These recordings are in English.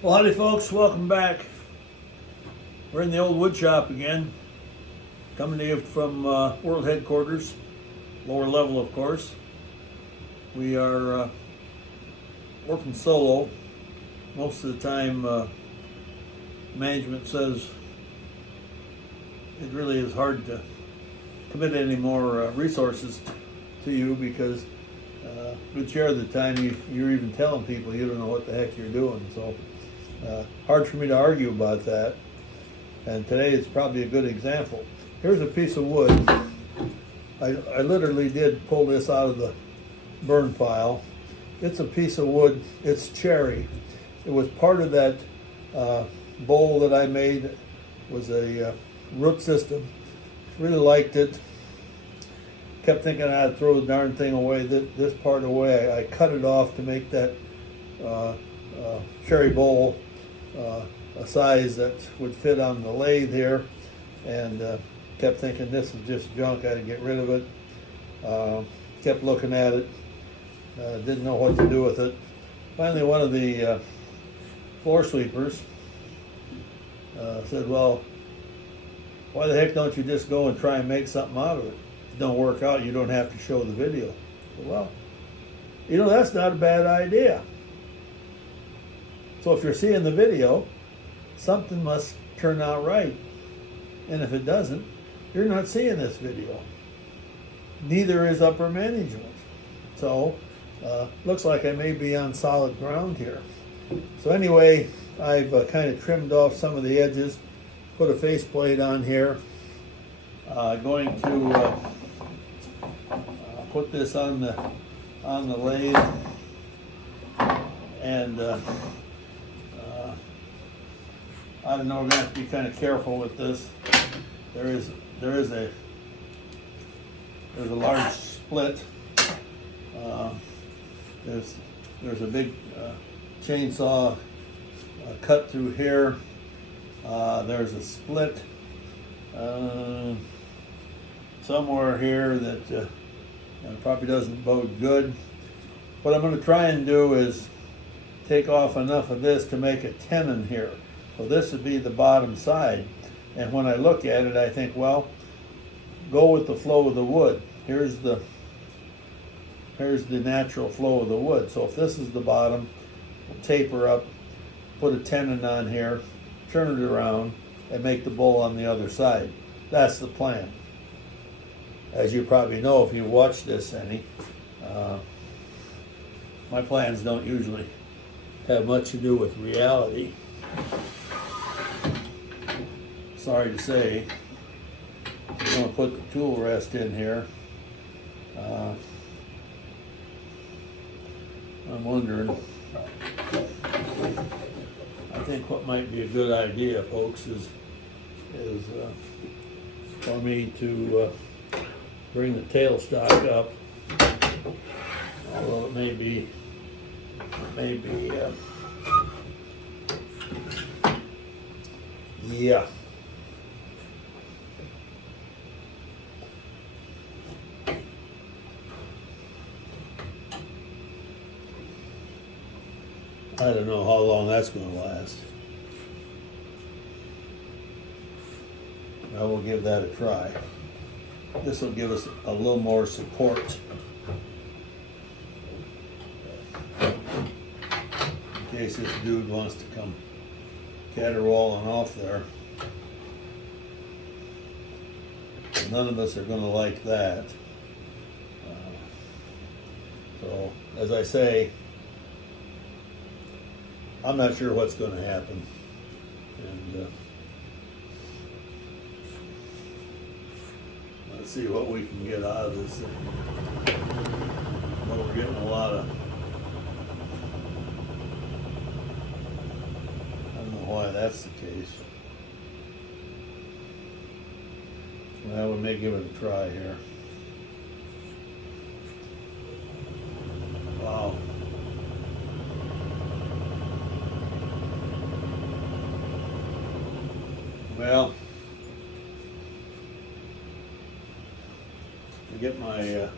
Well, howdy folks, welcome back. We're in the old wood shop again, coming to you from world headquarters, lower level of course. We are working solo. Most of the time management says it really is hard to commit any more resources to you because good share of the time you're even telling people you don't know what the heck you're doing. So hard for me to argue about that. And today is probably a good example. Here's a piece of wood. I literally did pull this out of the burn pile. It's a piece of wood. It's cherry. It was part of that bowl that I made. It was a root system. Really liked it. Kept thinking I'd throw the darn thing away, this part away. I cut it off to make that cherry bowl a size that would fit on the lathe here, and kept thinking this is just junk, I had to get rid of it. Kept looking at it, didn't know what to do with it. Finally one of the floor sweepers said, well, why the heck don't you just go and try and make something out of it? If it don't work out, you don't have to show the video. I said, well, that's not a bad idea. So if you're seeing the video, something must turn out right. And if it doesn't, you're not seeing this video. Neither is upper management. So, looks like I may be on solid ground here. So anyway, I've kind of trimmed off some of the edges, put a faceplate on here. Going to put this on the lathe, and I don't know, we're going to have to be kind of careful with this. There is a large split. There's a big chainsaw cut through here. There's a split somewhere here that probably doesn't bode good. What I'm going to try and do is take off enough of this to make a tenon here. So this would be the bottom side. And when I look at it, I think, well, go with the flow of the wood. Here's the natural flow of the wood. So if this is the bottom, we'll taper up, put a tenon on here, turn it around, and make the bowl on the other side. That's the plan. As you probably know if you watch this any, my plans don't usually have much to do with reality. Sorry to say, I'm going to put the tool rest in here. I'm wondering, I think what might be a good idea, folks, is for me to bring the tailstock up, although it may be yeah. I don't know how long that's going to last. I will give that a try. This will give us a little more support. In case this dude wants to come caterwauling off there. None of us are going to like that. So, as I say, I'm not sure what's going to happen. And let's see what we can get out of this thing. Well, we're getting a lot of, I don't know why that's the case. Well, we may give it a try here. Wow. Well, I get my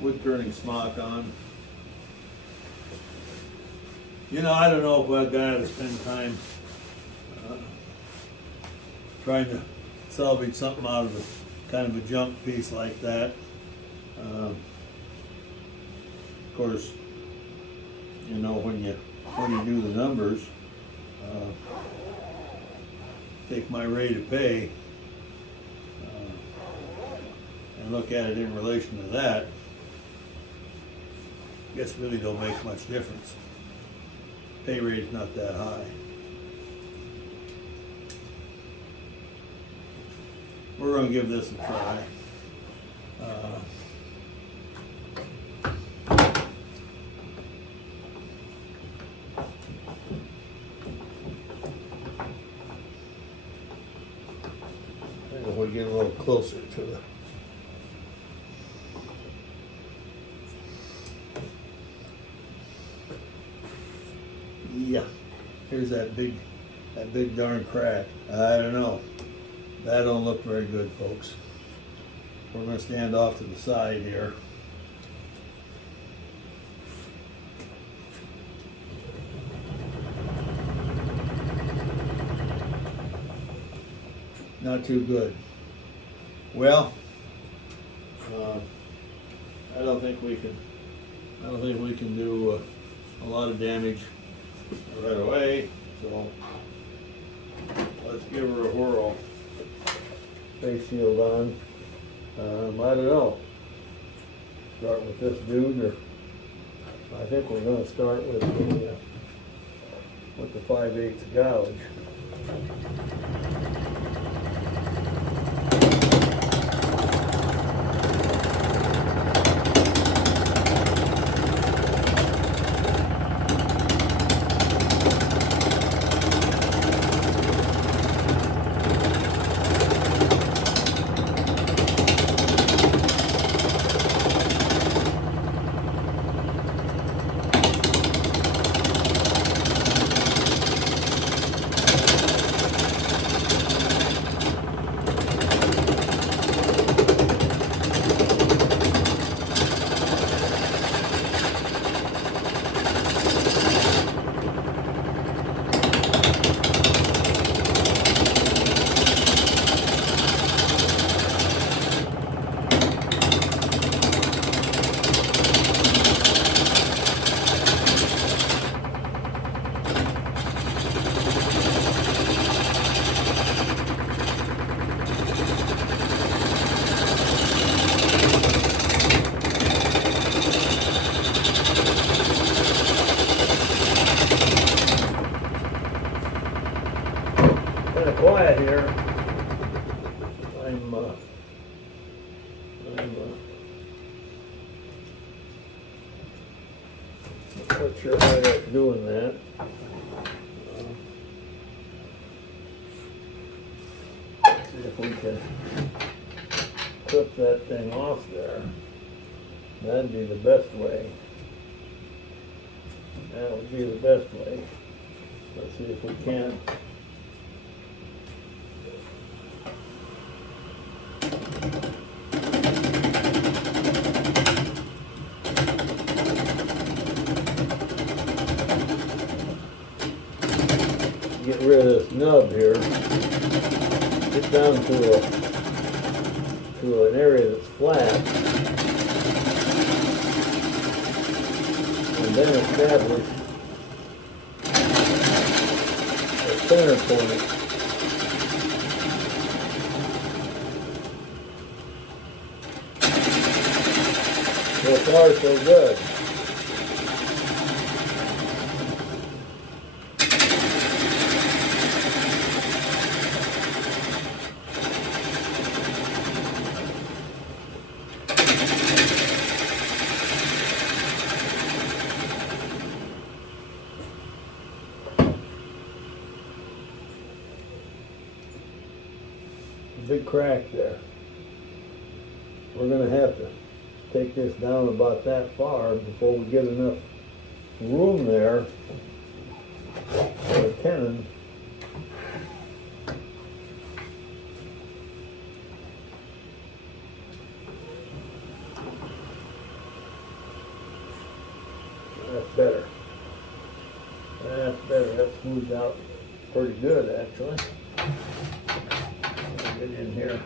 wood turning smock on. You know, I don't know if I've got to spend time trying to salvage something out of a kind of a junk piece like that. Of course, you know, when you do the numbers, take my rate of pay and look at it in relation to that, I guess it really don't make much difference. Pay rate is not that high. We're going to give this a try. We'll get a little closer to the here's that big darn crack. I don't know. That don't look very good, folks. We're going to stand off to the side here. Not too good. Well, I don't think we can do a lot of damage right away. So let's give her a whirl. Face shield on. I don't know. Start with this dude, or I think we're going to start with the 5/8 gouge. Quiet here. I'm not sure why that's doing that. See if we can clip that thing off there. That'd be the best way. That would be the best way. Let's see if we can. Get rid of this nub here. Get down to an area that's flat, and then establish a center point. So far, so good. Big crack there. We're going to have to take this down about that far before we get enough room there for a tenon. That's better. That's better, that smooths out pretty good, actually. Get in here.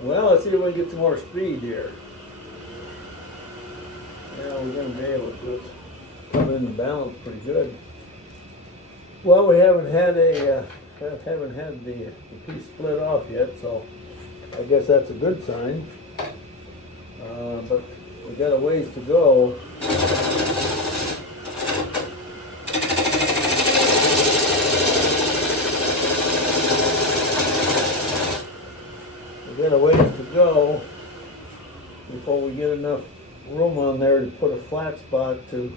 Well, let's see if we can get some more speed here. Yeah, we're going to be able to come in the balance pretty good. Well, we haven't had the piece split off yet, so I guess that's a good sign. But we got a ways to go. We got a ways to go before we get enough room on there to put a flat spot to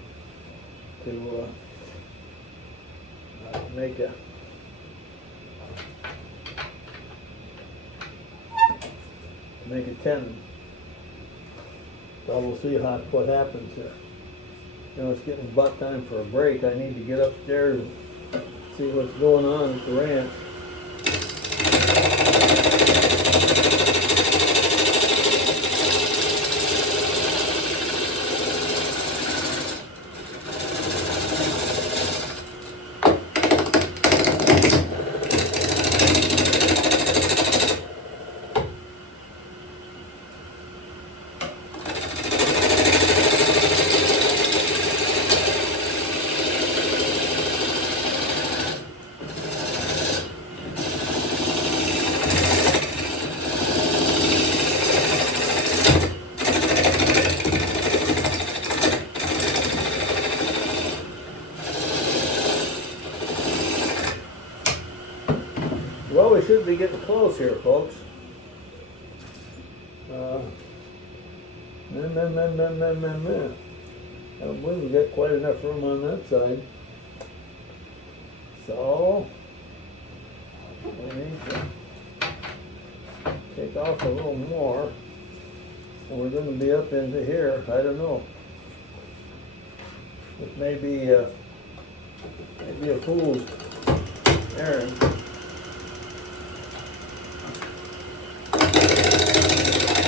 make a tenon. So we'll see what happens here. You know, it's getting about time for a break. I need to get upstairs and see what's going on at the ranch. Well, we should be getting close here, folks. I don't believe we got quite enough room on that side. So, we need to take off a little more. And we're going to be up into here. I don't know. This may be a fool's errand.